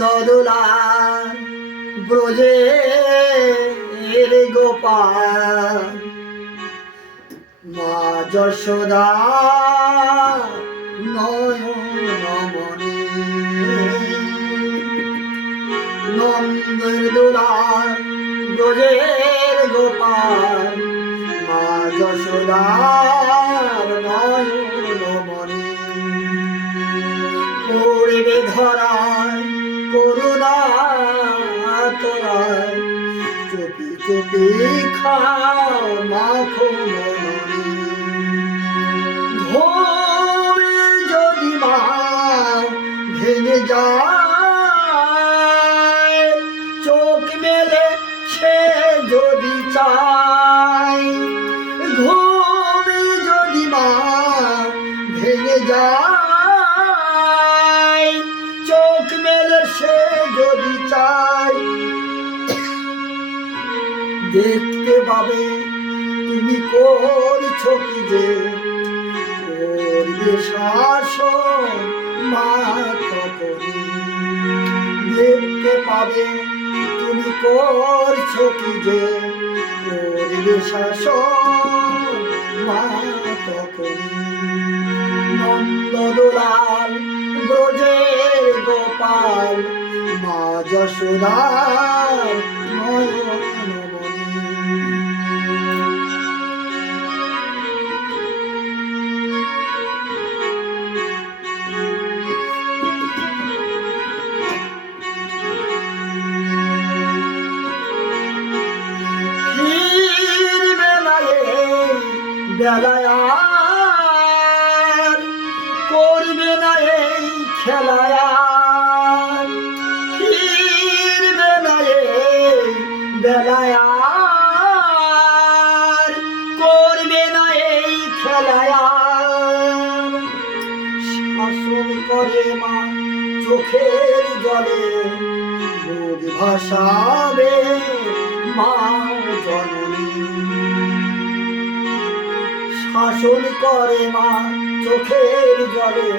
নন্দদোলা ব্রজের গোপাল মা যশোদা নয়নমণি নন্দের দোলা ব্রজের গোপাল মা যশোদার নয়নমণি পড়বে ধরায় করুণা তোরায় চুপি চুপি খাও মাখো মননি ঘুমে যদি মা ভেঙে যায় চোখ মেলে সে যদি চায় ঘুমে যদি মা ভেঙে যায় চোখ মেলে সে যদি চায় দেখতে পাবে তুমি করছো কি যে করবে শাসন মা তখনই দেখতে পাবে তুমি করছো কি যে করবে শাসন মা তখনই নন্দদোলাল ব্রজের গোপাল মা যশোদার নয়নমণি ফিরবে না এই বেলায় করবে না এই খেলায় ফিরবে না এই বেলায় করবে না এই খেলায় শাসন করে মা চোখের জলে বুক ভাসাবে মা জননী শাসন করে মা চোখের জলে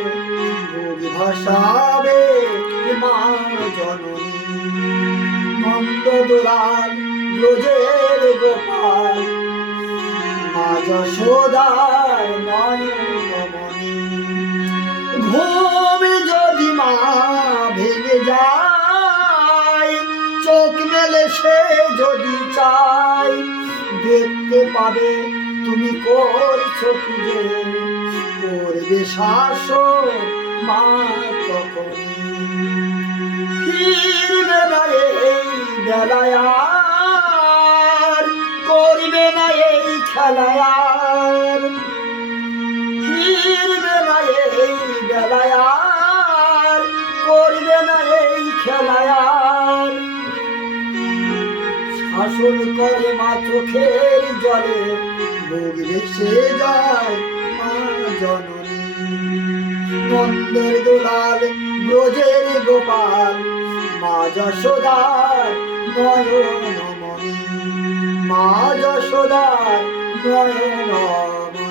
বুক ভাসাবে মা জননী নন্দদোলাল ব্রজের গোপাল মা যশোদার নয়নমণি ঘুমে যদি মা ভেঙে যায় চোখ মেলে সে যদি চায় দেখতে পাবে তুমি করছো কি যে করবে শাসন মা তখনই ফিরবে না এই বেলায় করবে না এই খেলায় ফিরবে না এই বেলায় করবে না এই খেলায় শাসন করে মা চোখের জলে বুক ভেসে যায় মা জননী নন্দের দোলাল ব্রজের গোপাল মা যশোদার নয়নমণি মা যশোদার নয়নমণি।